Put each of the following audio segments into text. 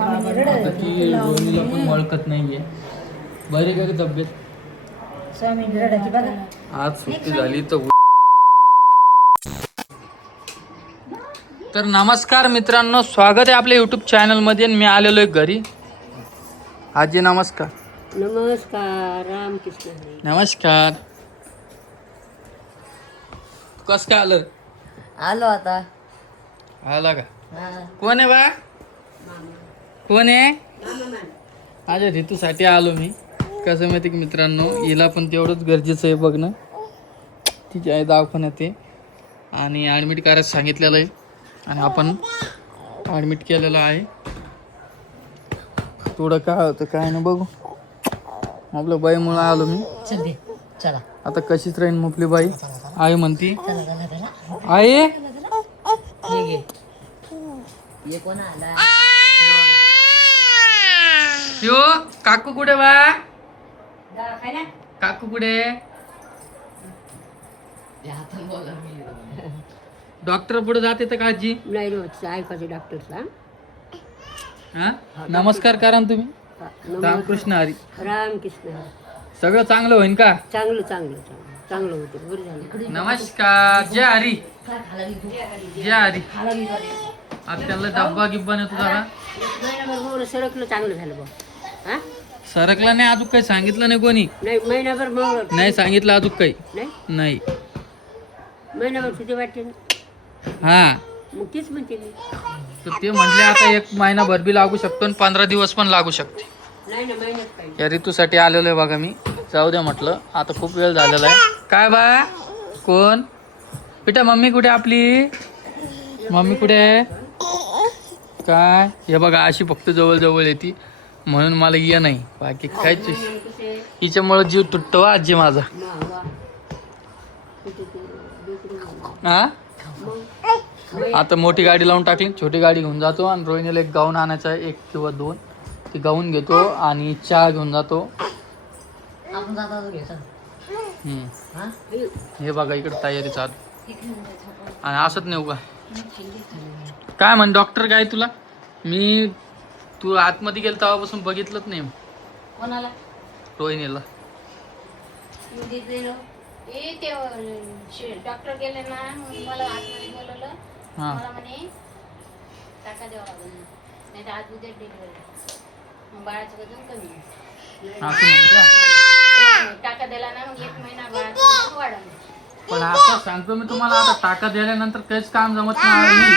आता ती रोहिणीला पण ओळखत नाहीये. बरी का ग तब्येत? आज सुट्टी झाली तर नमस्कार मित्रांनो, स्वागत आहे आपल्या युट्यूब चॅनलमध्ये. मी आलेलो आहे घरी. आजी नमस्कार. नमस्कार, रामकृष्ण हरी. नमस्कार. कस काय आलं? आलो आता. आला का? कोण आहे बा? कोण आहे? माझ्या ऋतूसाठी आलो मी. कसं माहिती की मित्रांनो, हिला पण तेवढंच गरजेचं आहे बघणं. तिची आहे दवाखान्यात आहे आणि ॲडमिट करायचं सांगितलेलं आहे आणि आपण ॲडमिट केलेलं आहे. थोडं काय होतं काय नाही बघू. आपल्या बाईमुळं आलो मी. चला आता कशीच राहीन आपली बाई. आई म्हणती आई यो काकू कुठे बा? काकू कुठे? डॉक्टर पुढे जाते तर काळजी नाही रोज ऐकायचे डॉक्टरचा. हा नमस्कार करा ना तुम्ही. रामकृष्ण हरी. रामकृष्ण हरी. सगळं चांगलं होईन का? चांगलं चांगलं चांगलं चांगलं होतं. बरं झालं. नमस्कार. जय हरी. जय हरी. आता त्याला डब्बा गिब्बा नेतो जरा. महिनाभर सरकलं चांगलं झालं बघ. हा सरकला नाही अजून काही सांगितलं नाही कोणी. नाही महिनाभर मग नाही सांगितलं अजून काही नाही नाही. महिनाभर किती वाटते ना? हा मग तीच म्हणते मी. तर ते म्हटले आता 1 महिनाभर बी लागू शकतो आणि 15 दिवस पण लागू शकते. नाही ना महिन्यात पाहिजे. या ऋतूसाठी आलेलो आहे बघा मी. जाऊ द्या म्हटलं, आता खूप वेळ झालेला आहे. काय बा? कोण? बेटा मम्मी कुठे आपली? मम्मी कुठे आहे? काय हे बघा, अशी फक्त जवळ जवळ येते म्हणून मला ये नाही, बाकी काहीच. हिच्यामुळं जीव तुटतो आजी माझा. हा आता मोठी गाडी लावून टाकली, छोटी गाडी घेऊन जातो आणि रोहिणीला एक गाऊन आणायचा आहे, 1 किंवा 2. ती गाऊन घेतो आणि चहा घेऊन जातो. हे बघा इकडे तयारी चालू आणि असत नाही का? काय म्हण डॉक्टर काय तुला? तू आतमध्ये गेल तेव्हापासून बघितलंच नाही. कोणाला? रोहिणीला. डॉक्टर गेले ना, मला आतमध्ये बोलवलं. हा मला म्हणे टाका द्यावा लागेल, नाही तर आज उद्या डिलिव्हरी. मग बाळाचं वजन कमी आहे. असं म्हणता. टाका दिला ना, मग 1 महिना बाळाचं वजन वाढलं. पण आता सांगतो मी तुम्हाला, आता टाका दिल्यानंतर काहीच काम जमत नाही.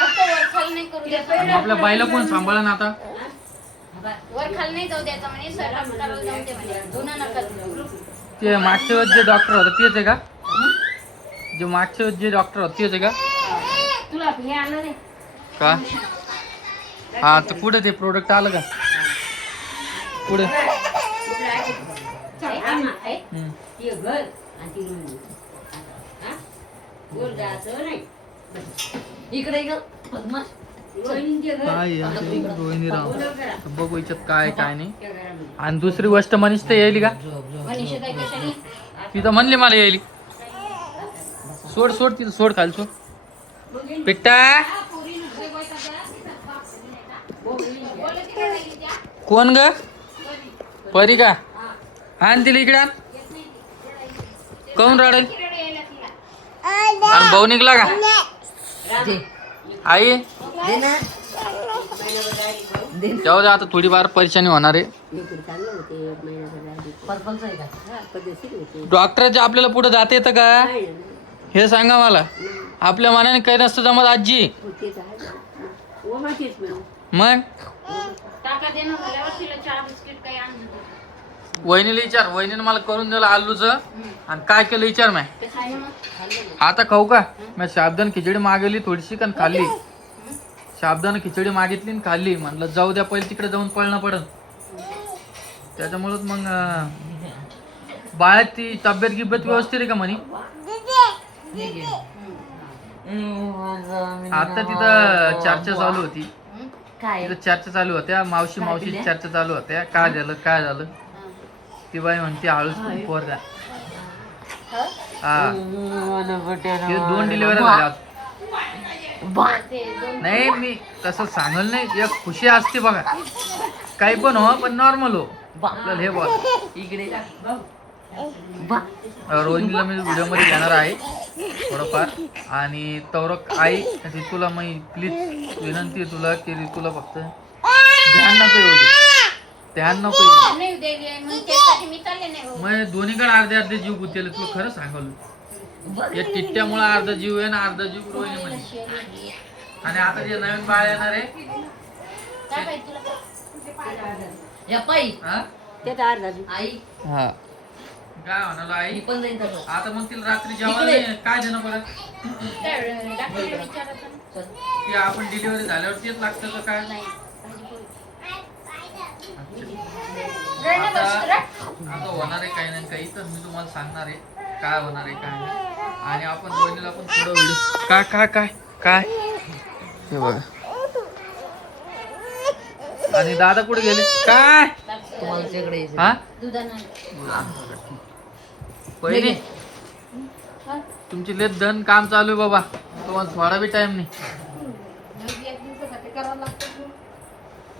फक्त वर खाली नाही करू द्यायचं. आपल्या बाईला कोण सांभाळा ना आता? वर खाली नाही जाऊ द्यायचं म्हणे. स्वयंपाक करायला जाऊ दे म्हणे. धुणं नका धुवू. ते मागच्या वेळेस जे डॉक्टर होते तेच आहे का? जे मागच्या वेळेस जे डॉक्टर होते तेच आहे का? तुला हे आलं रे का? हा तर पुढे ते प्रोडक्ट आलं का? पुढे इकडे काय रोहिणी राव बघू याच्यात काय काय नाही. आणि दुसरी गोष्ट मनीष तर यायली का? ती तर म्हणली मला यायली. सोड सोड तिथं सोड, खाली सोड. पिट्टा कोण ग? परी का? आण तिला इकडे आण. कोण रडेल? आणि भाऊ निघला का? आई जाऊ दे, आता थोडीफार परेशानी होणार आहे. डॉक्टरचे आपल्याला पुढे जाता येतं का हे सांगा मला. आपल्या मनाने काही नसतं जमत आजी. मग टाका देणं झाल्यावर तिला चहा बिस्किट काही आणलं. वहिनीला विचार. वहिनीने मला करून दिलं आलूचं आणि काय केलं विचार. मी ते खायला मग आता खाऊ का? मी साबुदाणा खिचडी मागवली थोडीशी आणि खाल्ली. साबुदाणा खिचडी मागितली आणि खाल्ली. म्हटलं जाऊ द्या, पहिले तिकडे जाऊन पळणं पडत. त्याच्यामुळेच मग बाळाची तब्येत गिब्येत व्यवस्थित आहे का म्हणे? आता तिथं चर्चा चालू होती. तिथं चर्चा चालू होत्या. मावशी चर्चा चालू होत्या. काय झालं ती बाई म्हणते हळूच पोरगा. हा 2 डिलिव्हरी झाल्या. ते दोन नाही मी तसं सांगल नाही, एक खुशी असते बघा, काही पण हो पण नॉर्मल हो. आपल्याला हे बघ इकडे रोहिणीला मी व्हिडिओमध्ये घेणार आहे थोडंफार. आणि तवरक आई ऋतूला मी प्लीज विनंती आहे तुला की ऋतूला फक्त ध्यान नको येऊ दे, ध्यान नको येऊ. नाही दिली आहे, मग त्यासाठी मी चालले नाही हो. मग दोन्हीकडे अर्धे अर्धे जीव गुतेल, तुला खरं सांगलो. या टिट्ट्यामुळे अर्धा जीव आहे ना अर्धा जीव रोहिणी मध्ये. आणि आता जे नवीन बाळ येणार आहे काय पाहिजे तुला? या पायी हा त्याचा अर्धा आई हा काय म्हणालो आई ही पण जाईन तसं. आता मग तिला रात्री जेवायला काय देणं परत काय डॉक्टरला विचारायचं ना? की आपण डिलिव्हरी झाल्यावर तेच लागतं का काय? नाही भाजी पोळी. आता आता होणार आहे काही नाही काही, तर मी तुम्हाला सांगणार आहे काय होणार आहे काय नाही. आणि आपण रोहिणीला पण थोडं व्हिडिओ काय काय काय काय हे बघा. आणि दादा कुठे गेले काय तुम्हाला सगळे यायचं. हा दुधानं पहिले तुमची लेट दन काम चालू आहे बाबा, तुम्हाला थोडा बी टाइम नाही. एक दिवसासाठी करावं लागतं.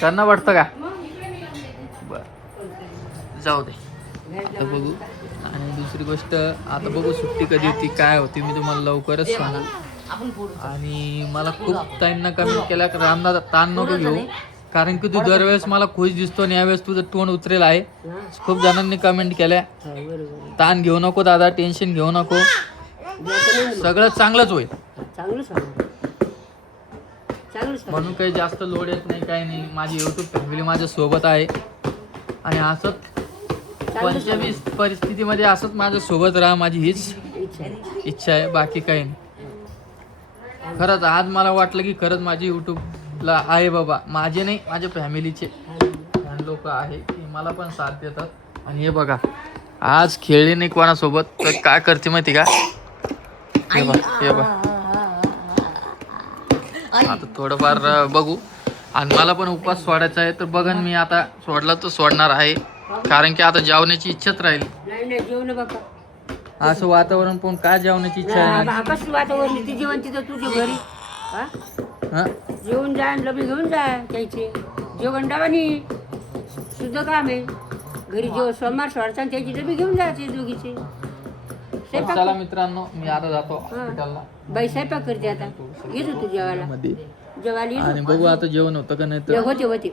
त्यांना वाटतं का? मग इकडे मी लावून देते. बर जाऊ दे आता बघू. आणि दुसरी गोष्ट आता बघू सुट्टी कधी होती काय होती मी तुम्हाला लवकरच सांगू. आपण पुढे आणि मला खूप टाइम न कमेंट केला की रामदादा ताण नको घेऊ, कारण की तू दरवेळेस मला खुश दिसतो आणि यावेळेस तुझं तोंड उतरेल आहे. खूप जणांनी कमेंट केल्या बरोबर ताण घेऊ नको दादा, टेन्शन घेऊ नको, सगळं चांगलंच होईल. चांगलं सांग चांगलं सांग. म्हणून काही जास्त लोड येत नाही काही नाही. माझी युट्यूब फॅमिली माझ्या सोबत आहे आणि असंच पंचवीस परिस्थितीमध्ये असंच माझ्या सोबत राहा, माझी हीच इच्छा आहे, बाकी काही नाही. खरंच आज मला वाटलं की खरंच माझी यूट्यूबला आहे बाबा, माझे नाही माझ्या फॅमिलीचे लोक आहे की मला पण साथ देतात. आणि हे बघा आज खेळले नाही कोणासोबत तर काय करते माहिती का, हे बघ आता थोडंफार बघू. आणि मला पण उपवास सोडायचा आहे तर बघन मी आता सोडला तर सोडणार आहे, कारण की आता जेवण्याची इच्छाच राहील. नाही नाही जेवण बाबा असं वातावरण पण काय जेवण्याची इच्छा आहे. कसं वातावरण ती जेवण तिथं तुझ्या घरी हा हा जेवण जाय आणि डबे घेऊन जाय त्याचे जेवण डबानी सुद्धा काम आहे घरी जेवण सोमवार सोडायचा आणि त्याची डबे घेऊन जायचे दोघीचे. स्वयंपाक चला मित्रांनो मी आता जातो हॉस्पिटलला बाई स्वयंपाक करते आता येतो तू जेवायला मध्ये. जेवायला येतो. आणि बघू आता जेवण होतं का नाही तर. होते होते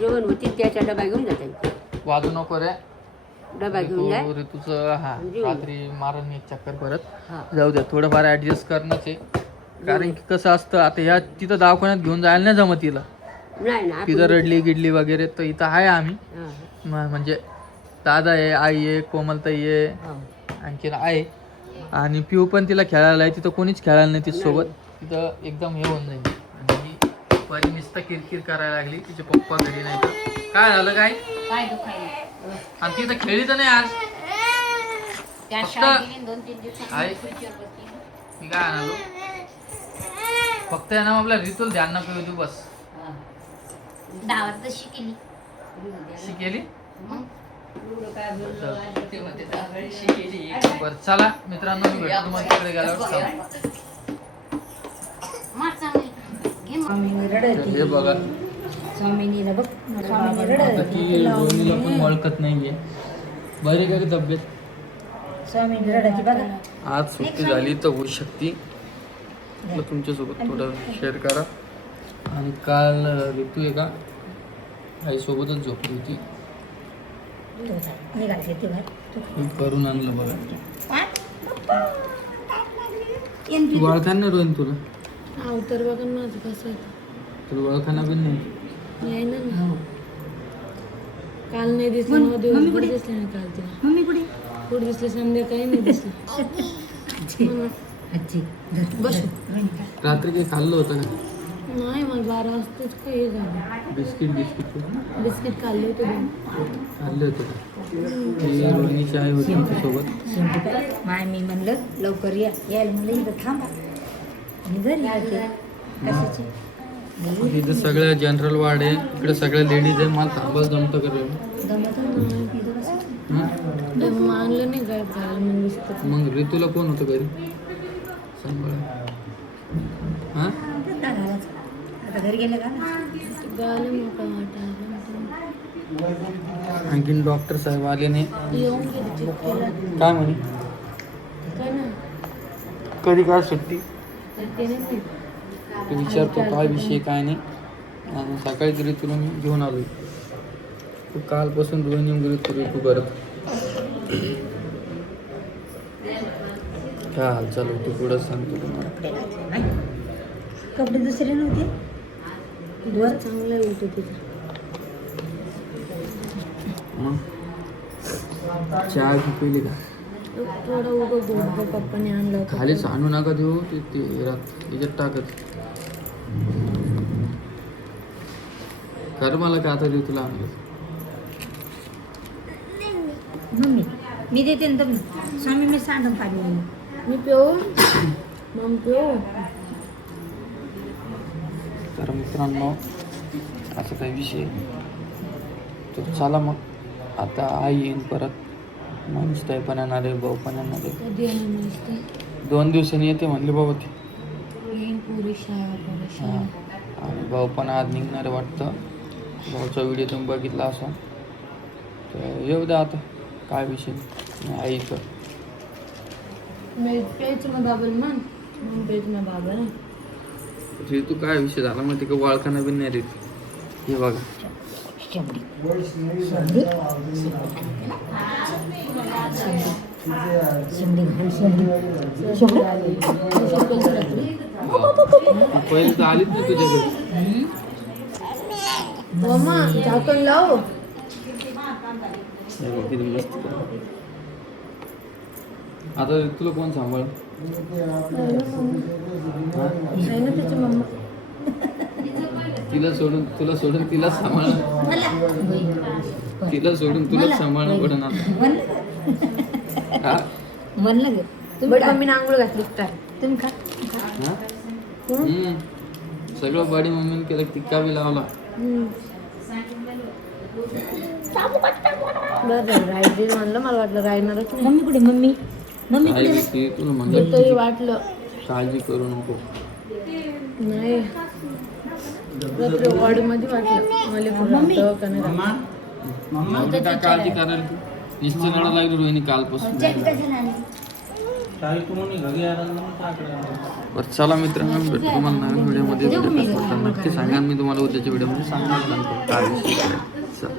जेवण होते त्याच्या डबा घेऊन जाते वाजू नको रे डबा घेऊन जाय ऋतूचं. हा रात्री मारण एक चक्कर परत हा. जाऊ द्या, थोडंफार ऍडजस्ट करणंच आहे. कारण की कसं असतं आता ह्या तिथं दवाखान्यात घेऊन जायला नाही जमत तिला, नाही ना तिथं रडली गिडली वगैरे तर इथं आहे आम्ही. हा. म्हणजे दादा आहे, आई आहे, कोमलताई आहे, हा. आणखीन आहे. आणि पिऊ पण तिला खेळायला आहे, तिथं कोणीच खेळायला नाही तिच्यासोबत. तिथं एकदम हे होऊन जाईल. आणि परी नुसतं किरकिर करायला लागली, तिचे पप्पा घरी नाही तर काय झालं काय. काय दुखायला आणि तिथं खेळली तर नाही आज. त्या फक्त- शाळेत गेली 2-3 आहे. दिवसात खुर्चीवर बसली. मी काय आणालो फक्त आहे ना आपल्या ऋतूला ध्यान नको येऊ देऊ बस. 10 वाजता शिकेली. शिकेली मग बरं चला मित्रांनो मी भेटतो तुम्हाला तिकडे गेल्यावर सांगू. मार चांगली घे मग. हे बघा आता की रोहिणीला पण ओळखत नाहीये. बरी का तब्येत आज सुट्टी झाली तर होऊ शकते मग तुमच्यासोबत थोडं शेअर करा. आणि काल ऋतू आहे का आई सोबतच झोपली होती, मी करून आणलं बघा. तू ओळखान रोहिणी तुला तर बघा ना माझं कसं आहे. तुला ओळखाना पण नाही. नाही ना काल नाही दिसलं मग दिवसभर दिसले नाही काल तिला कुठे दिसले संध्याकाळी नाही दिसले. बस रात्री काही खाल्लं होतं का नाही मला 12 वाजताच काही झालं. बिस्किट बिस्किट खाल्ले होते दोन. खाल्ले होते का. ती रोहिणीची आई होती आमच्यासोबत. माय मी म्हणलं लवकर यायला म्हणलं इथं थांबा आणि घरी आले कशाचे इथं सगळ्या जनरल वार्ड आहे, इकडे सगळ्या लेडीज आहे. मला थांबायला जमतं का रे? जमत मग आणलं नाही काय खायला मग दिसतं. मग ऋतूला कोण होतं घरी सांभाळ. आता घरी गेले का ना गाले मोठा वाटायला आणखीन डॉक्टर साहेब आले नाही. येऊन गेले चेक केला काय म्हणे काय ना कधी काय सुट्टी तर ते नाही माहित. ते विचारतो काय विषय काय नाही. आणि सकाळी तरी तुला मी घेऊन आलो. तू कालपासून तुला नेऊन गेलो तरी तू करत काय हालचाल होती पुढं सांगतो तुम्हाला. कपडे दुसरे नव्हते वर चांगलं आहे उलट तिथं मग चहा पिली का थोडं उगं गोड पप्पाने आणलं होतं. खालीच आणू नका देऊ ते याच्यात टाकत कर मला का आता देऊ तुला आणलं. मम्मी मी देते ना तुम्ही स्वामी मी सांडून पाणी मी पिऊ मग पिऊ तर मित्रांनो असा काही विषय तर चला मग आता आई येईन परत माणूस ताई पण येणार आहे भाऊ पण येणार आहे. कधी येणार नसते 2 दिवसांनी येते म्हणले बाबा ती. येईन पुरी शाळा पुरी शाळा आणि भाऊ पण आज निघणार आहे वाटतं. भाऊचा व्हिडिओ तुम्ही बघितला असा तर येऊ द्या आता काय विषय नाही. आईचं मैं पेच में बाबल मन मग पेच में बाबल म्हणजे तू काय विषय झाला मग तिकडे वाळखाना बी नाही देत. हे बघा शेवडी शेवडी तू पहिले तर आलीच नाही तुझ्या घरी. मम्मा झाकण लाव हे बघ, किती मस्त केलं. आता तुला कोण सांभाळ आहे ना त्याची मम्मा तुला सोडून तिला सांभाळ. तिला सोडून तुला सांभाळणं पडेल आता. हा? म्हणलं गे तुम्ही मम्मीने आंघोळ घातली काय तुम्ही खा हा? सगळं बॉडी मम्मीने केलं टिक्का बी लावला. बरं राहायचे म्हणलं मला वाटलं राहणारच नाही मम्मी कुठे मम्मी मम्मी काय ती तुला म्हणलं तरी वाटलं काळजी करू नको. नाही रात्री वाडीमध्ये वाटलं मला होतं का नाही मम्मी काय काळजी करायला तू निश्चित रडा लागली रोहिणी कालपासून. बरं चला मित्रांनो भेटू तुम्हाला नवीन व्हिडिओमध्ये. नक्की सांगा. मी तुम्हाला उद्याच्या व्हिडिओमध्ये सांगणार नंतर काय विषय. चला.